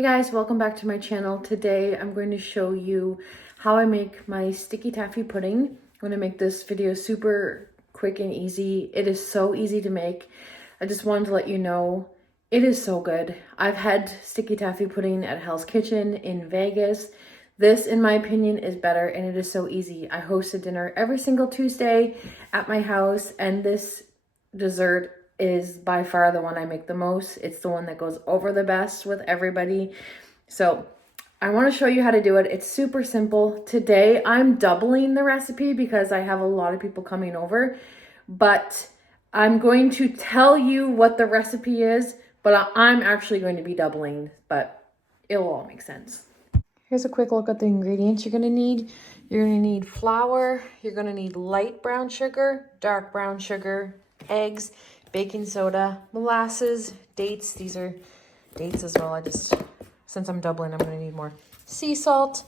Hey guys, welcome back to my channel. Today I'm going to show you how I make my sticky taffy pudding. I'm going to make this video super quick and easy. It is so easy to make. I just wanted to let you know it is so good. I've had sticky taffy pudding at Hell's Kitchen in Vegas. This, in my opinion, is better and it is so easy. I host a dinner every single Tuesday at my house, and this dessert is by far the one I make the most. It's the one that goes over the best with everybody. So I want to show you how to do it. It's super simple. Today I'm doubling the recipe because I have a lot of people coming over, but I'm going to tell you what the recipe is, but I'm actually going to be doubling, but it'll all make sense. Here's a quick look at the ingredients you're going to need. You're going to need flour, you're going to need light brown sugar, dark brown sugar, eggs, baking soda, molasses, dates. These are dates as well. Since I'm doubling, I'm going to need more. Sea salt.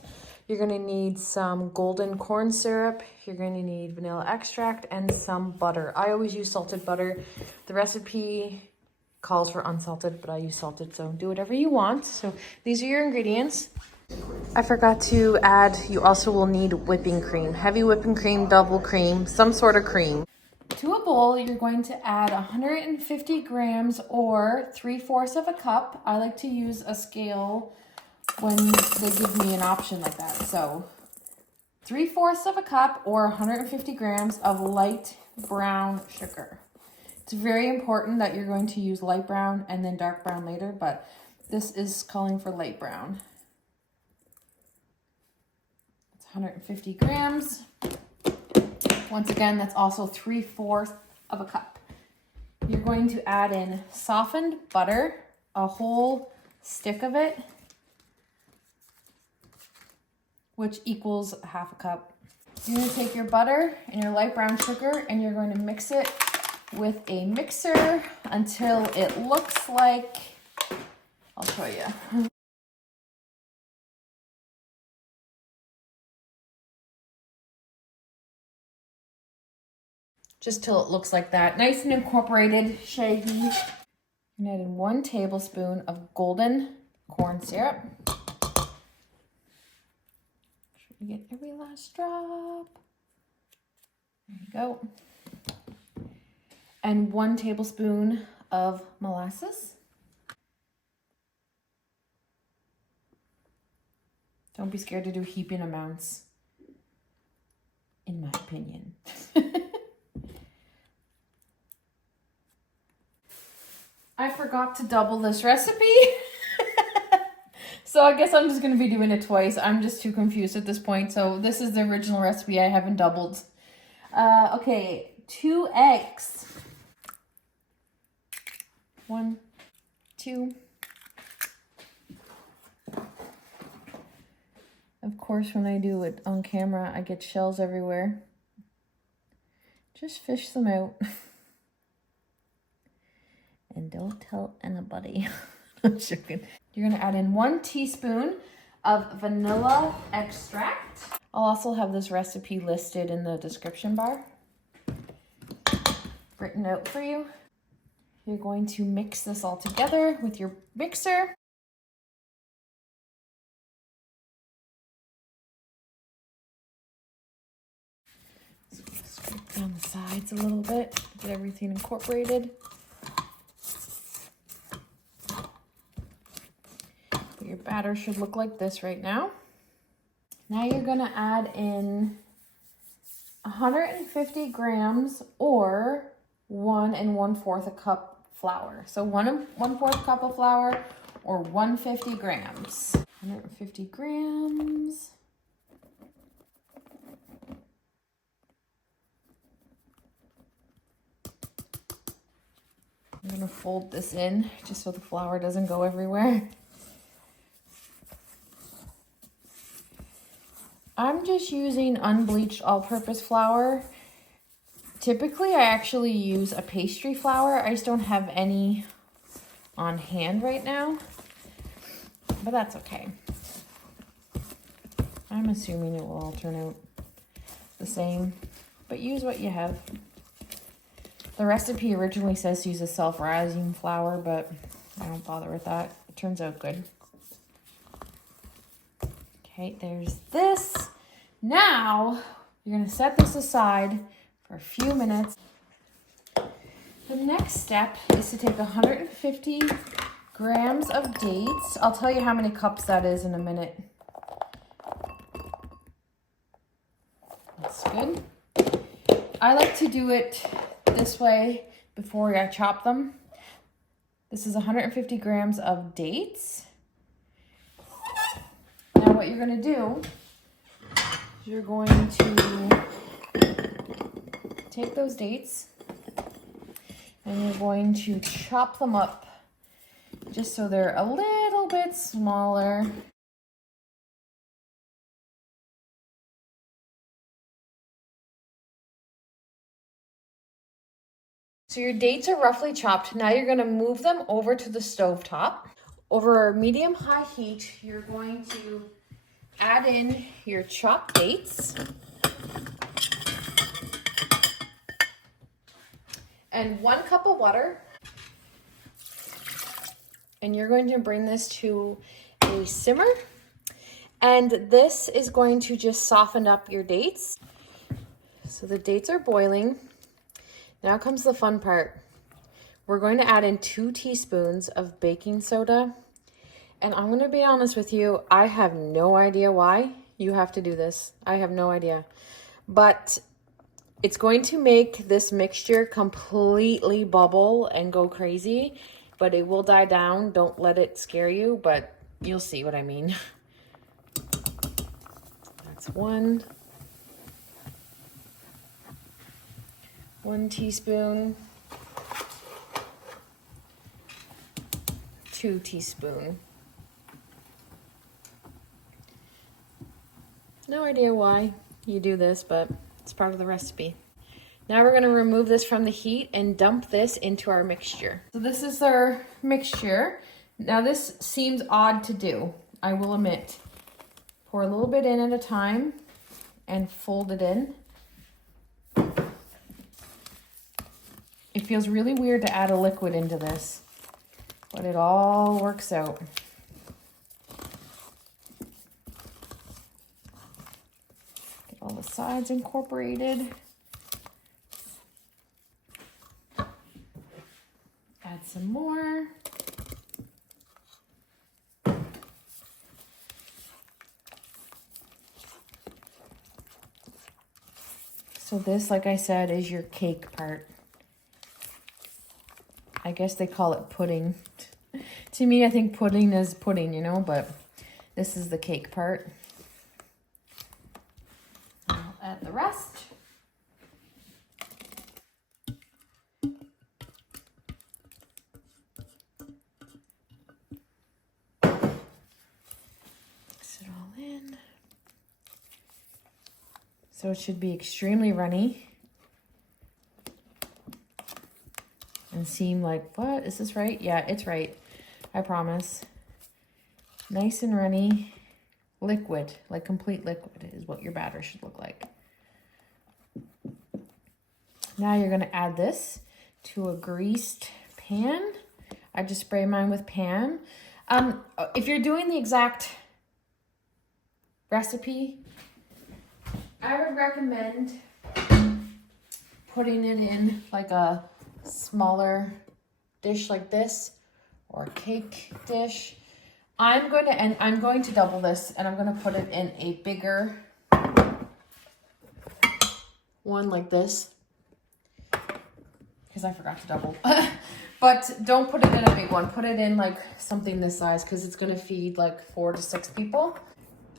You're going to need some golden corn syrup. You're going to need vanilla extract and some butter. I always use salted butter. The recipe calls for unsalted, but I use salted, so do whatever you want. So these are your ingredients. I forgot to add, you also will need whipping cream. Heavy whipping cream, double cream, some sort of cream. To a bowl, you're going to add 150 grams or 3/4 of a cup. I like to use a scale when they give me an option like that. So 3/4 of a cup or 150 grams of light brown sugar. It's very important that you're going to use light brown and then dark brown later, but this is calling for light brown. It's 150 grams. Once again, that's also 3/4 of a cup. You're going to add in softened butter, a whole stick of it, which equals 1/2 cup. You're going to take your butter and your light brown sugar and you're going to mix it with a mixer until it looks like, I'll show you. Just till it looks like that. Nice and incorporated, shaggy. And add in 1 tablespoon of golden corn syrup. Make sure you get every last drop. There you go. And 1 tablespoon of molasses. Don't be scared to do heaping amounts, in my opinion. I forgot to double this recipe. So I guess I'm just going to be doing it twice. I'm just too confused at this point. So this is the original recipe. I haven't doubled. Okay, 2 eggs. 1, 2. Of course, when I do it on camera, I get shells everywhere. Just fish them out. And don't tell anybody. I'm joking. You're going to add in 1 teaspoon of vanilla extract. I'll also have this recipe listed in the description bar, written out for you. You're going to mix this all together with your mixer. Scrape down the sides a little bit, get everything incorporated. Your batter should look like this right now. Now you're going to add in 150 grams or 1 1/4 a cup flour. So 1 1/4 cup of flour or 150 grams. 150 grams. I'm going to fold this in just so the flour doesn't go everywhere. I'm just using unbleached all-purpose flour. Typically, I actually use a pastry flour. I just don't have any on hand right now, but that's okay. I'm assuming it will all turn out the same, but use what you have. The recipe originally says to use a self-rising flour, but I don't bother with that. It turns out good. Okay, there's this. Now, you're gonna set this aside for a few minutes. The next step is to take 150 grams of dates. I'll tell you how many cups that is in a minute. That's good. I like to do it this way before I chop them. This is 150 grams of dates. Now what you're gonna do is you're going to take those dates and you're going to chop them up just so they're a little bit smaller. So your dates are roughly chopped. Now you're gonna move them over to the stove top. Over medium-high heat, you're going to add in your chopped dates and 1 cup of water. And you're going to bring this to a simmer. And this is going to just soften up your dates. So the dates are boiling. Now comes the fun part. We're going to add in 2 teaspoons of baking soda. And I'm gonna be honest with you, I have no idea why you have to do this. I have no idea. But it's going to make this mixture completely bubble and go crazy, but it will die down. Don't let it scare you, but you'll see what I mean. That's 1 teaspoon, 2 teaspoons. No idea why you do this, but it's part of the recipe. Now we're going to remove this from the heat and dump this into our mixture. So this is our mixture. Now this seems odd to do, I will admit. Pour a little bit in at a time and fold it in. It feels really weird to add a liquid into this, but it all works out. Get all the sides incorporated. Add some more. So this, like I said, is your cake part. I guess they call it pudding. To me, I think pudding is pudding, you know, but this is the cake part. I'll add the rest. Mix it all in. So it should be extremely runny. And seem like, what, is this right? Yeah, it's right. I promise. Nice and runny. Liquid, like complete liquid is what your batter should look like. Now you're gonna add this to a greased pan. I just spray mine with Pam. If you're doing the exact recipe, I would recommend putting it in like a smaller dish like this, or a cake dish. I'm going to double this, and I'm going to put it in a bigger one like this, because I forgot to double. But don't put it in a big one. Put it in like something this size, because it's going to feed like 4 to 6 people.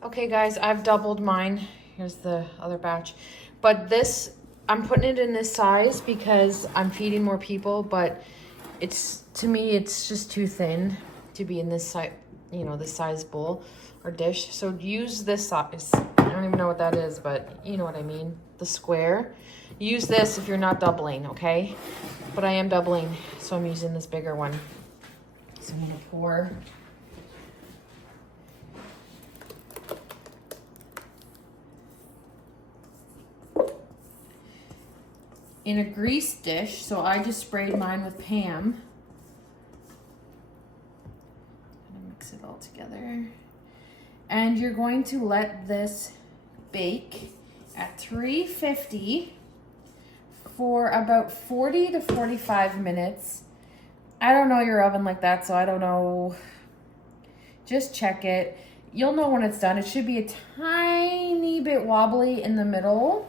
Okay guys, I've doubled mine. Here's the other batch. But this, I'm putting it in this size because I'm feeding more people, but to me, it's just too thin to be in this size, you know, this size bowl or dish. So use this size. I don't even know what that is, but you know what I mean. The square. Use this if you're not doubling, okay? But I am doubling, so I'm using this bigger one. So I'm gonna pour. In a greased dish, so I just sprayed mine with Pam. Mix it all together. And you're going to let this bake at 350 for about 40 to 45 minutes. I don't know your oven like that, so I don't know. Just check it. You'll know when it's done. It should be a tiny bit wobbly in the middle,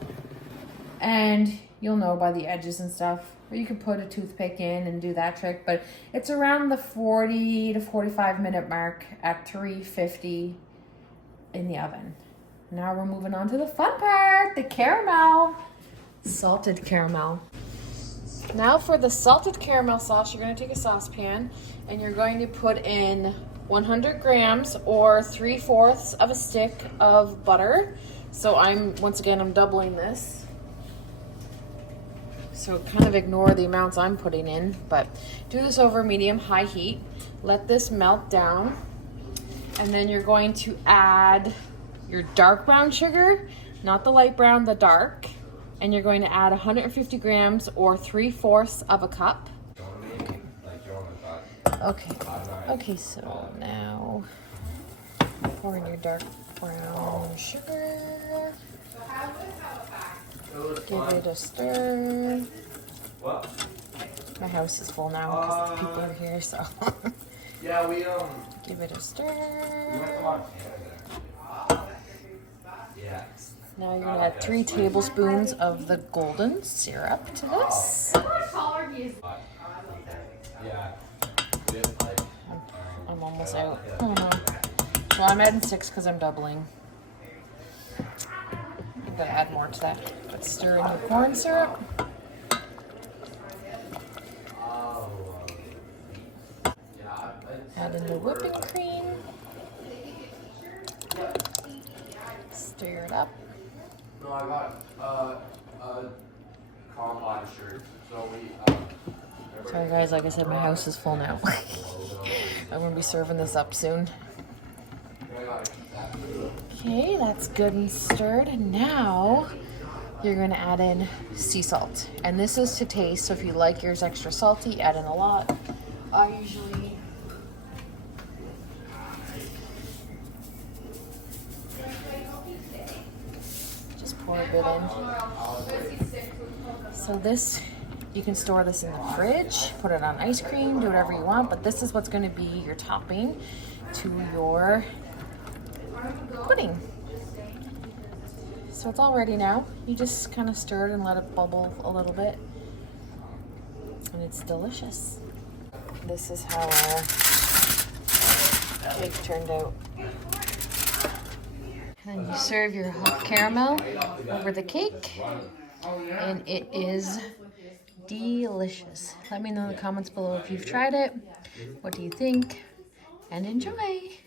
and you'll know by the edges and stuff. Or you could put a toothpick in and do that trick, but it's around the 40 to 45 minute mark at 350 in the oven. Now we're moving on to the fun part, the caramel. Salted caramel. Now for the salted caramel sauce, you're going to take a saucepan and you're going to put in 100 grams or 3/4 of a stick of butter. So I'm doubling this. So kind of ignore the amounts I'm putting in, but do this over medium-high heat. Let this melt down. And then you're going to add your dark brown sugar, not the light brown, the dark. And you're going to add 150 grams or 3/4 of a cup. Okay, so now pour in your dark brown sugar. Give it a stir. My house is full now because the people are here, so give it a stir. Now you're gonna add 3 tablespoons of the golden syrup to this. I'm almost out. Oh no. Well, I'm adding 6 because I'm doubling. I'm gonna add more to that. But stir in your corn syrup. Add in the whipping cream. Stir it up. No, I got a combine shirt. So Sorry guys, like I said, my house is full now. I'm gonna be serving this up soon. Okay, that's good and stirred. And now you're gonna add in sea salt. And this is to taste, so if you like yours extra salty, add in a lot. I usually pour a bit in. So this, you can store this in the fridge, put it on ice cream, do whatever you want, but this is what's going to be your topping to your pudding. So it's all ready now. You just kind of stir it and let it bubble a little bit, and it's delicious. This is how our cake turned out. And then you serve your hot caramel over the cake, and it is delicious. Let me know in the comments below if you've tried it. What do you think? And enjoy!